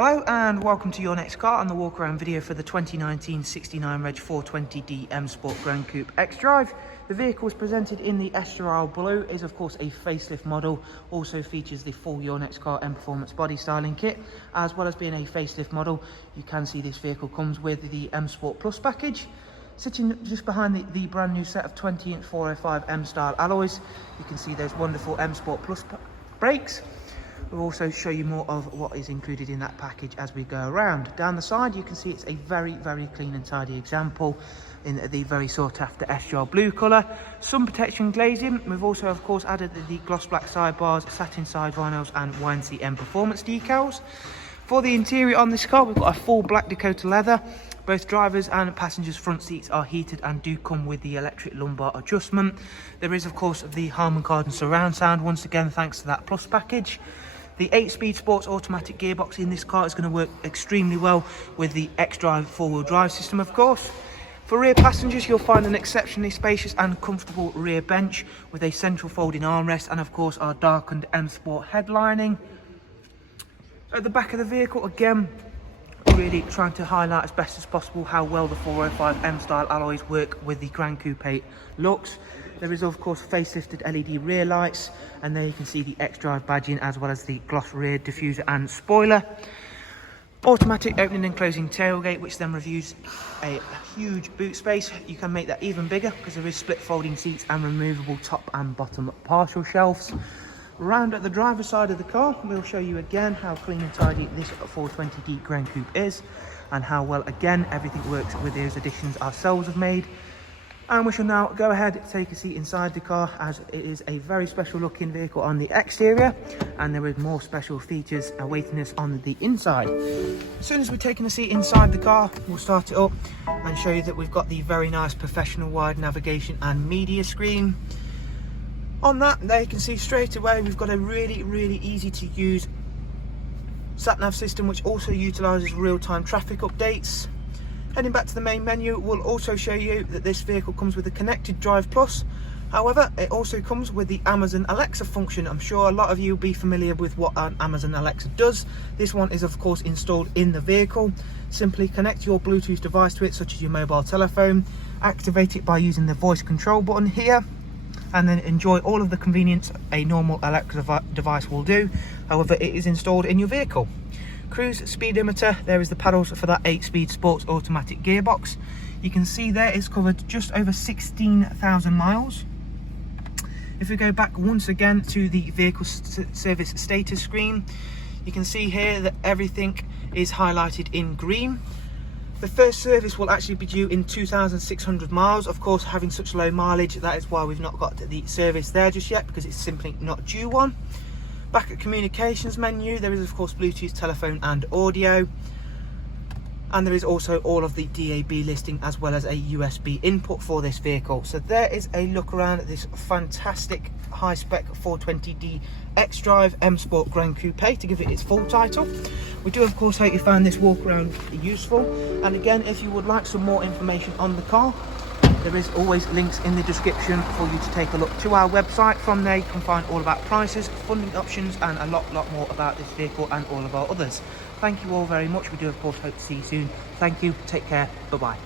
Hello and welcome to your next car on the walk around video for the 2019 69 Reg 420D M Sport Gran Coupe XDRIVE. The vehicle is presented in the Estoril Blue, is of course a facelift model, also features the full Your Next Car Mperformance body styling kit. As well as being a facelift model, you can see this vehicle comes with the M Sport Plus package. Sitting just behind the brand new set of 20-inch 405 M style alloys, you can see those wonderful M Sport Plus brakes. We'll also show you more of what is included in that package as we go around. Down the side you can see it's a very clean and tidy example in the very sought after Estoril blue colour. Sun protection glazing. We've also of course added the gloss black sidebars, satin side vinyls and YNC Mperformance decals. For the interior on this car, we've got a full black Dakota leather. Both drivers and passengers front seats are heated and do come with the electric lumbar adjustment. There is of course the Harman Kardon surround sound, once again thanks to that Plus package. The 8-speed sports automatic gearbox in this car is going to work extremely well with the XDRIVE four-wheel drive system of course. For rear passengers, you'll find an exceptionally spacious and comfortable rear bench with a central folding armrest and of course our darkened M Sport headlining. At the back of the vehicle, again, really trying to highlight as best as possible how well the 405 M style alloys work with the Gran Coupe looks. There is of course facelifted LED rear lights, and there you can see the XDRIVE badging as well as the gloss rear diffuser and spoiler. Automatic opening and closing tailgate, which then reviews a huge boot space. You can make that even bigger because there is split folding seats and removable top and bottom partial shelves. Round at the driver's side of the car, we'll show you again how clean and tidy this 420D Gran Coupe is and how well again everything works with those additions ourselves have made. And we shall now go ahead and take a seat inside the car, as it is a very special looking vehicle on the exterior and there is more special features awaiting us on the inside. As soon as we're taking a seat inside the car, we'll start it up and show you that we've got the very nice professional wide navigation and media screen. On that, there you can see straight away we've got a really easy to use sat-nav system which also utilises real-time traffic updates. Heading back to the main menu, we'll also show you that this vehicle comes with the Connected Drive Plus. However, it also comes with the Amazon Alexa function. I'm sure a lot of you will be familiar with what an Amazon Alexa does. This one is of course installed in the vehicle. Simply connect your Bluetooth device to it, such as your mobile telephone, activate it by using the voice control button here, and then enjoy all of the convenience a normal Alexa device will do. However, it is installed in your vehicle. Cruise speedometer, there is the paddles for that 8-speed sports automatic gearbox. You can see there it's covered just over 16,000 miles. If we go back once again to the vehicle service status screen, you can see here that everything is highlighted in green. The first service will actually be due in 2,600 miles. Of course, having such low mileage, that is why we've not got the service there just yet, because it's simply not due one. Back at communications menu, there is of course Bluetooth, telephone and audio. And there is also all of the DAB listing as well as a USB input for this vehicle. So there is a look around at this fantastic high-spec 420D XDRIVE M Sport Gran Coupe, to give it its full title. We do of course hope you found this walk around useful, and again if you would like some more information on the car, there is always links in the description for you to take a look to our website. From there you can find all about prices, funding options and a lot more about this vehicle and all of our others. Thank you all very much. We do of course hope to see you soon. Thank you, take care, bye bye.